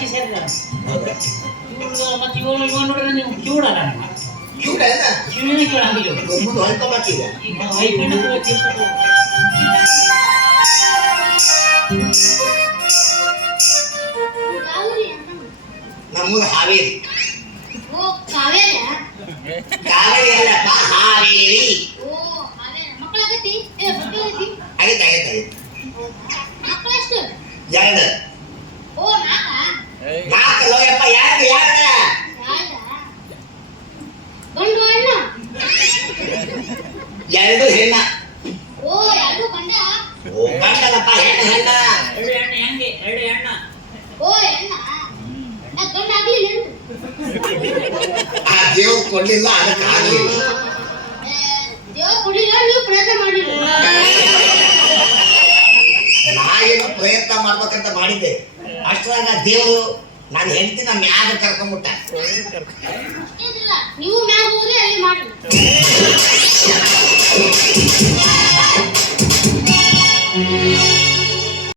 ಅಕ್ಕಿ ಸೇರಿದ ಹೌದಾ ಮತ್ತೆ ಇವನು ನೋಡಿದ್ರೆ ನೀವು ಕಿವುಡಲ್ಲ ಕ್ಯೂಟ್ ಅಲ್ಲ ಕಿವಿನ ಕೇಳಂಗಿಲ್ಲ ಮುಂದೆ ಹೊಯ್ಕೊಂಬಾಕಿದೆ ಈಗ ವೈಫೈನ ನಮ್ಮೂರು ಹಾವೇರಿ ಓ ಕಾವೇರಿ ಕಾವೇರಿ ಅಲ್ಲಪ್ಪ ಹಾವೇರಿ ಓ ಹಾವೇರಿ ಮಕ್ಕಳಾಗತಿ ಮಕ್ಕಳಾಗತಿ ಆಗೈತೆ ಆಗೈತೆ ಆಗೈತೆ ಮಕ್ಕಳೆಷ್ಟು ಎರಡು ಓ ನಾಲ್ಕಲ್ಲೋ ಯಪ್ಪ ಎರಡು ಎರಡು ಗಂಡು ಹೆಣ್ಣು ಎರಡು ಹೆಣ್ಣ ಓ ಎರಡು ಗಂಡ ಓ ಗಂಡಲ್ಲಪ್ಪ ಹೆಣ್ಣು ಹೆಣ್ಣ ಎರಡು ಎಣ್ಣೆ ಹೆಂಗೆ ಎರಡು ಎಣ್ಣ ಓ ಹೆಣ್ಣ ಗಂಡ ಆಗ್ಲಿಲ್ಲ ಆ ದೇವ್ರು ಕೊಡ್ಲಿಲ್ಲ ಅದಕ್ಕೆ ಆಗ್ಲಿಲ್ಲ ದೇವ್ರು ಕೊಡಿಲ್ಲ ನೀವು ಪ್ರಯತ್ನ ಮಾಡಿಲ್ಲ ನಾ ಏನೋ ಪ್ರಯತ್ನ ಮಾಡ್ಬೇಕಂತ ಮಾಡಿದ್ದೆ ಅಷ್ಟರಾಗ ದೇವರು ನಾನು ಹೆಂಡತಿನ ಮ್ಯಾಗ ಕರ್ಕೊಂಡ್ಬಿಟ್ಟ ಅಷ್ಟೇನಿಲ್ಲ ನೀವು ಮ್ಯಾಗ ಹೋಗ್ರಿ ಅಲ್ಲಿ ಮಾಡಿ